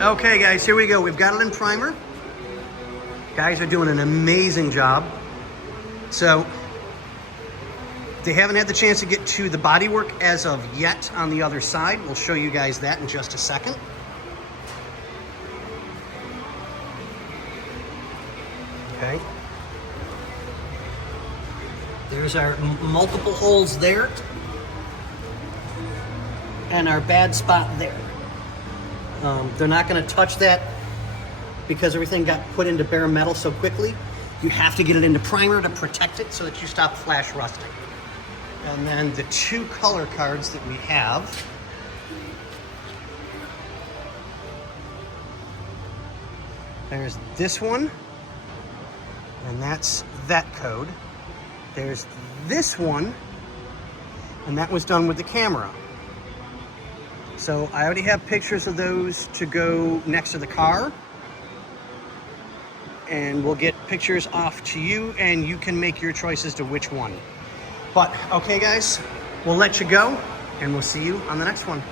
Okay guys, here we go. We've got it in primer. Guys are doing an amazing job. So they haven't had the chance to get to the bodywork as of yet on the other side. We'll show you guys that in just a second. Okay. There's our multiple holes there and our bad spot there. They're not going to touch that because everything got put into bare metal so quickly. You have to get it into primer to protect it so that you stop flash rusting. And then the two color cards that we have. There's this one, and that's that code. There's this one, and that was done with the camera. So I already have pictures of those to go next to the car. And we'll get pictures off to you, and you can make your choices to which one. But, okay guys, we'll let you go, and we'll see you on the next one.